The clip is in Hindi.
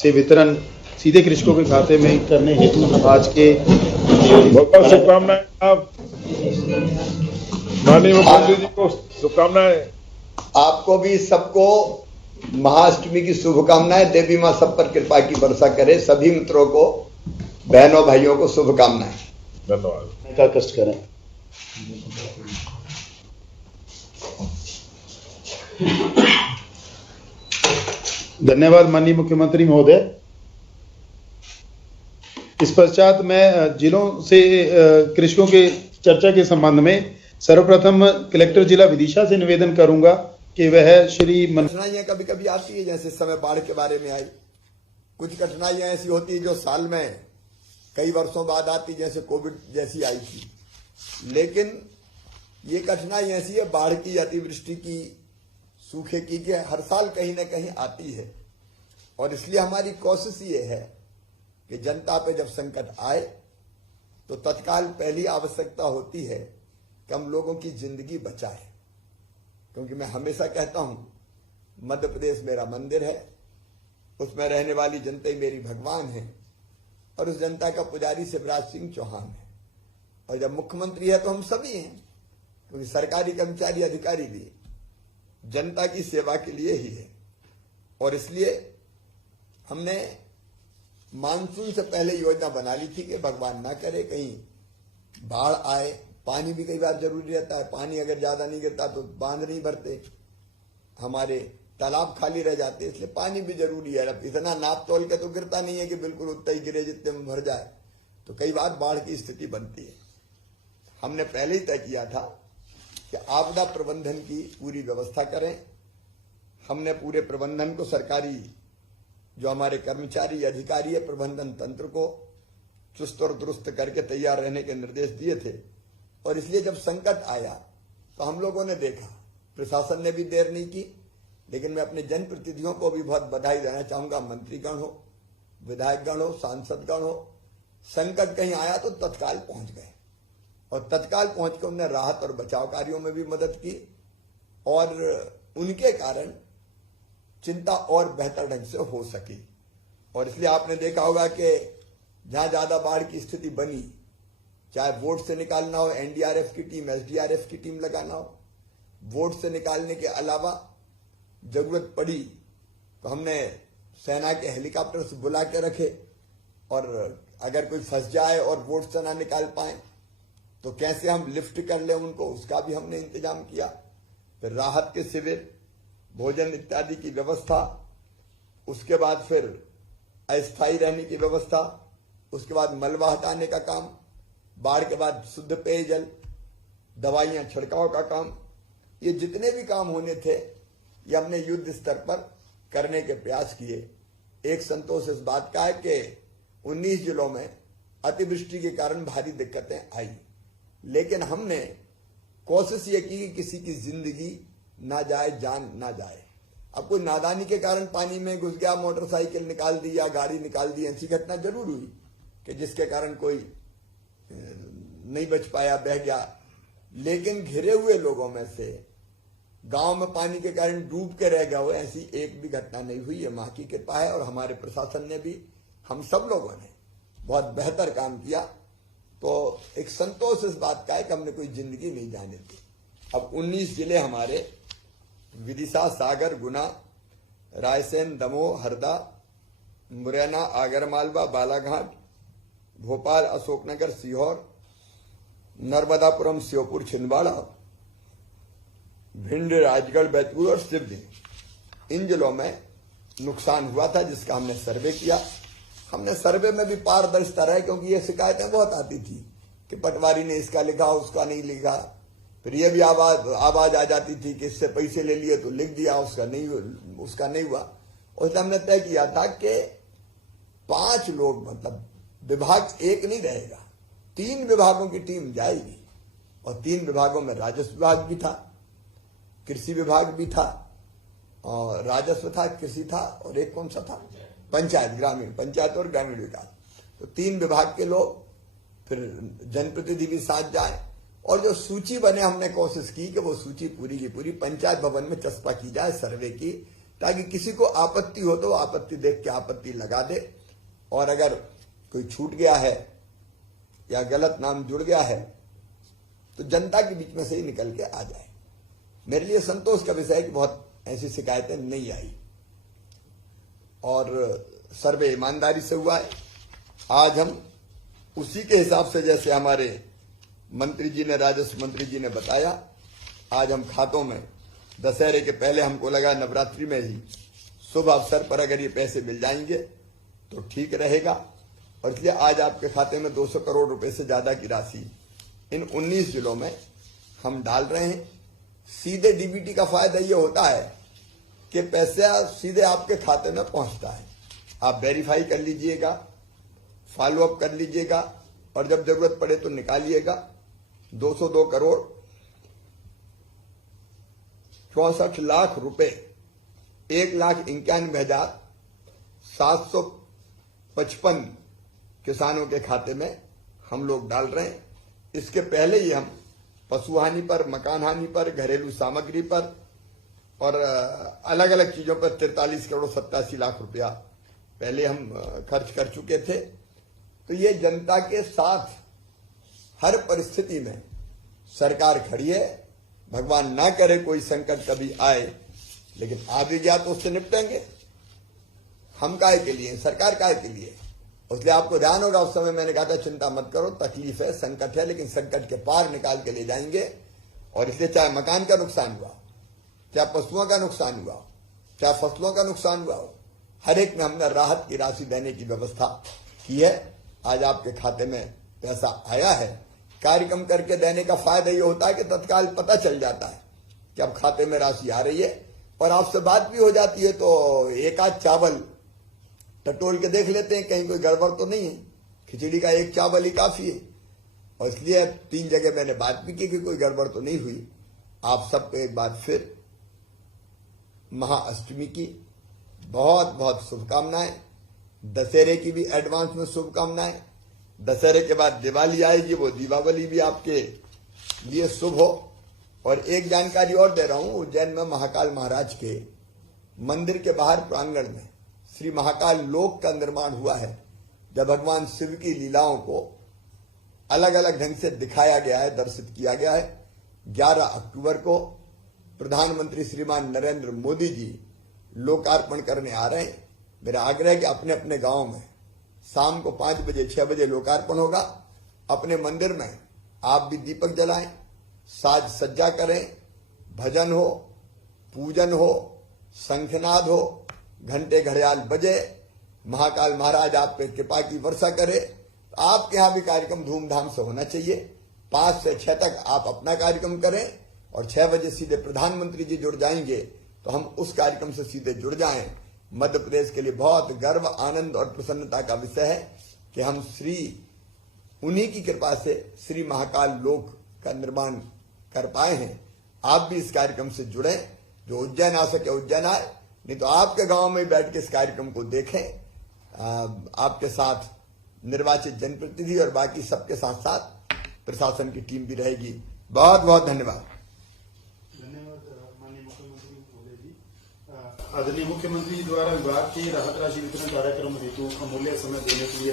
से वितरण सीधे कृषकों के खाते में करने हेतु आज के बहुत बहुत शुभकामनाएं। आप माननीय मुख्यमंत्री जी को शुभकामनाएं। आपको भी सबको महाअष्टमी की शुभकामनाएं। देवी मां सब पर कृपा की वर्षा करे। सभी मित्रों को, बहनों भाइयों को शुभकामनाएं। धन्यवाद। का कष्ट करें। धन्यवाद माननीय मुख्यमंत्री महोदय। इस पश्चात मैं जिलों से कृषकों के चर्चा के संबंध में सर्वप्रथम कलेक्टर जिला विदिशा से निवेदन करूंगा कि वह श्री कठिनाइयां कभी कभी आती है, जैसे समय बाढ़ के बारे में आई। कुछ कठिनाइयां ऐसी होती है जो साल में कई वर्षों बाद आती, जैसे कोविड जैसी आई थी। लेकिन ये कठिनाई ऐसी है, बाढ़ की, अतिवृष्टि की, सूखे की, कि हर साल कहीं ना कहीं आती है। और इसलिए हमारी कोशिश ये है कि जनता पे जब संकट आए तो तत्काल पहली आवश्यकता होती है कि हम लोगों की जिंदगी बचाएं। क्योंकि मैं हमेशा कहता हूं, मध्य प्रदेश मेरा मंदिर है, उसमें रहने वाली जनता ही मेरी भगवान है, और उस जनता का पुजारी शिवराज सिंह चौहान है। और जब मुख्यमंत्री है तो हम सभी हैं, क्योंकि सरकारी कर्मचारी अधिकारी भी जनता की सेवा के लिए ही है। और इसलिए हमने मानसून से पहले योजना बना ली थी कि भगवान ना करे कहीं बाढ़ आए। पानी भी कई बार जरूरी रहता है, पानी अगर ज्यादा नहीं गिरता तो बांध नहीं भरते, हमारे तालाब खाली रह जाते, इसलिए पानी भी जरूरी है। अब इतना नाप तोल के तो गिरता नहीं है कि बिल्कुल उतना ही गिरे जितने में भर जाए, तो कई बार बाढ़ की स्थिति बनती है। हमने पहले ही तय किया था कि आपदा प्रबंधन की पूरी व्यवस्था करें। हमने पूरे प्रबंधन को, सरकारी जो हमारे कर्मचारी अधिकारी है, प्रबंधन तंत्र को चुस्त और दुरुस्त करके तैयार रहने के निर्देश दिए थे। और इसलिए जब संकट आया तो हम लोगों ने देखा, प्रशासन ने भी देर नहीं की, लेकिन मैं अपने जनप्रतिनिधियों को भी बहुत बधाई देना चाहूंगा। मंत्रीगण हो, विधायकगण हो, सांसदगण हो, संकट कहीं आया तो तत्काल पहुंच गए, और तत्काल पहुंच कर उन्होंने राहत और बचाव कार्यों में भी मदद की। और उनके कारण चिंता और बेहतर ढंग से हो सकी। और इसलिए आपने देखा होगा कि जहां ज्यादा बाढ़ की स्थिति बनी, चाहे वोट से निकालना हो, एनडीआरएफ की टीम, एसडीआरएफ की टीम लगाना हो, वोट से निकालने के अलावा जरूरत पड़ी तो हमने सेना के हेलीकॉप्टर से बुला के रखे। और अगर कोई फंस जाए और वोट से ना निकाल पाए तो कैसे हम लिफ्ट कर ले उनको, उसका भी हमने इंतजाम किया। फिर राहत के शिविर, भोजन इत्यादि की व्यवस्था, उसके बाद फिर अस्थायी रहने की व्यवस्था, उसके बाद मलबा हटाने का काम, बाढ़ के बाद शुद्ध पेयजल, दवाइयां छिड़काव का काम, ये जितने भी काम होने थे ये हमने युद्ध स्तर पर करने के प्रयास किए। एक संतोष इस बात का है कि 19 जिलों में अतिवृष्टि के कारण भारी दिक्कतें आई, लेकिन हमने कोशिश ये की कि किसी की जिंदगी ना जाए, जान ना जाए। अब कोई नादानी के कारण पानी में घुस गया, मोटरसाइकिल निकाल दी या गाड़ी निकाल दी, ऐसी घटना जरूर हुई कि जिसके कारण कोई नहीं बच पाया, बह गया। लेकिन घिरे हुए लोगों में से गांव में पानी के कारण डूब के रह गया हो, ऐसी एक भी घटना नहीं हुई। ये मां की कृपा है। और हमारे प्रशासन ने भी, हम सब लोगों ने बहुत बेहतर काम किया। तो एक संतोष इस बात का है कि हमने कोई जिंदगी नहीं जाने दी। अब 19 जिले हमारे, विदिशा, सागर, गुना, रायसेन, दमोह, हरदा, मुरैना, आगरमालवा, बालाघाट, भोपाल, अशोकनगर, सीहोर, नर्मदापुरम, श्योपुर, छिंदवाड़ा, भिंड, राजगढ़, बैतूल और सिवनी, इन जिलों में नुकसान हुआ था, जिसका हमने सर्वे किया। हमने सर्वे में भी पारदर्शिता रहे, क्योंकि ये शिकायतें बहुत आती थी कि पटवारी ने इसका लिखा, उसका नहीं लिखा। फिर ये भी आवाज आ जाती थी कि इससे पैसे ले लिए तो लिख दिया, उसका नहीं हुआ। और हमने तय किया था कि 5 लोग, मतलब विभाग एक नहीं रहेगा, 3 विभागों की टीम जाएगी। और 3 विभागों में राजस्व विभाग भी था, कृषि विभाग भी था, और राजस्व था, कृषि था, और एक कौन सा था, पंचायत, ग्रामीण पंचायत और ग्रामीण विकास। तो 3 विभाग के लोग, फिर जनप्रतिनिधि भी साथ जाए। और जो सूची बने, हमने कोशिश की कि वो सूची पूरी की पूरी पंचायत भवन में चस्पा की जाए सर्वे की, ताकि किसी को आपत्ति हो तो वो आपत्ति देख के आपत्ति लगा दे, और अगर कोई छूट गया है या गलत नाम जुड़ गया है तो जनता के बीच में से ही निकल के आ जाए। मेरे लिए संतोष का विषय है कि बहुत ऐसी शिकायतें नहीं आई और सर्वे ईमानदारी से हुआ है। आज हम उसी के हिसाब से, जैसे हमारे मंत्री जी ने, राजस्व मंत्री जी ने बताया, आज हम खातों में दशहरे के पहले हमको लगा नवरात्रि में ही शुभ अवसर पर अगर ये पैसे मिल जाएंगे तो ठीक रहेगा, और इसलिए आज आपके खाते में 200 करोड़ रुपए से ज्यादा की राशि इन 19 जिलों में हम डाल रहे हैं। सीधे डीबीटी का फायदा ये होता है कि पैसा सीधे आपके खाते में पहुंचता है। आप वेरीफाई कर लीजिएगा, फॉलो अप कर लीजिएगा और जब जरूरत पड़े तो निकालिएगा। 202 करोड़ 64 लाख रुपए 1,91,755 किसानों के खाते में हम लोग डाल रहे हैं। इसके पहले ही हम पशुहानि पर, मकान हानि पर, घरेलू सामग्री पर और अलग अलग चीजों पर 43 करोड़ 87 लाख रुपया पहले हम खर्च कर चुके थे। तो ये जनता के साथ हर परिस्थिति में सरकार खड़ी है। भगवान ना करे कोई संकट कभी आए, लेकिन आ भी गया तो उससे निपटेंगे। हम काहे के लिए, सरकार काहे के लिए। इसलिए आपको ध्यान होगा उस समय मैंने कहा था चिंता मत करो, तकलीफ है, संकट है, लेकिन संकट के पार निकाल के ले जाएंगे। और इसलिए चाहे मकान का नुकसान हुआ, चाहे पशुओं का नुकसान हुआ, चाहे फसलों का नुकसान हुआ हो, हर एक में हमने राहत की राशि देने की व्यवस्था की है। आज आपके खाते में पैसा आया है। कार्यक्रम करके देने का फायदा ये होता है कि तत्काल पता चल जाता है कि अब खाते में राशि आ रही है, और आपसे बात भी हो जाती है तो एक आध चावल टटोल के देख लेते हैं कहीं कोई गड़बड़ तो नहीं है। खिचड़ी का एक चावल ही काफी है, और इसलिए 3 जगह मैंने बात भी की कि कोई गड़बड़ तो नहीं हुई। आप सबको एक बार फिर महाअष्टमी की बहुत बहुत शुभकामनाएं, दशहरे की भी एडवांस में शुभकामनाएं। दशहरे के बाद दिवाली आएगी, वो दीपावली भी आपके लिए शुभ हो। और एक जानकारी और दे रहा हूं, उज्जैन में महाकाल महाराज के मंदिर के बाहर प्रांगण में श्री महाकाल लोक का निर्माण हुआ है, जब भगवान शिव की लीलाओं को अलग अलग ढंग से दिखाया गया है, दर्शित किया गया है। 11 अक्टूबर को प्रधानमंत्री श्रीमान नरेंद्र मोदी जी लोकार्पण करने आ रहे हैं। मेरा आग्रह है कि अपने अपने गांव में शाम को 5 बजे 6 बजे लोकार्पण होगा। अपने मंदिर में आप भी दीपक जलाएं, साज सज्जा करें, भजन हो, पूजन हो, शंखनाद हो, घंटे घड़ियाल बजे, महाकाल महाराज आप पे कृपा की वर्षा करे। आपके यहां भी कार्यक्रम धूमधाम से होना चाहिए। 5 से 6 तक आप अपना कार्यक्रम करें और 6 बजे सीधे प्रधानमंत्री जी जुड़ जाएंगे तो हम उस कार्यक्रम से सीधे जुड़ जाएं। मध्य प्रदेश के लिए बहुत गर्व, आनंद और प्रसन्नता का विषय है कि हम उन्हीं की कृपा से श्री महाकाल लोक का निर्माण कर पाए हैं। आप भी इस कार्यक्रम से जुड़े, जो उज्जैन आ सके उज्जैन आए, नहीं तो आपके गांव में बैठ के इस कार्यक्रम को देखें। आपके साथ निर्वाचित जनप्रतिनिधि और बाकी सबके साथ साथ प्रशासन की टीम भी रहेगी। बहुत बहुत धन्यवाद। धन्यवाद माननीय मुख्यमंत्री महोदय जी। आदरणीय मुख्यमंत्री द्वारा विभाग के राहत राशि वितरण कार्यक्रम हेतु अमूल्य समय देने के लिए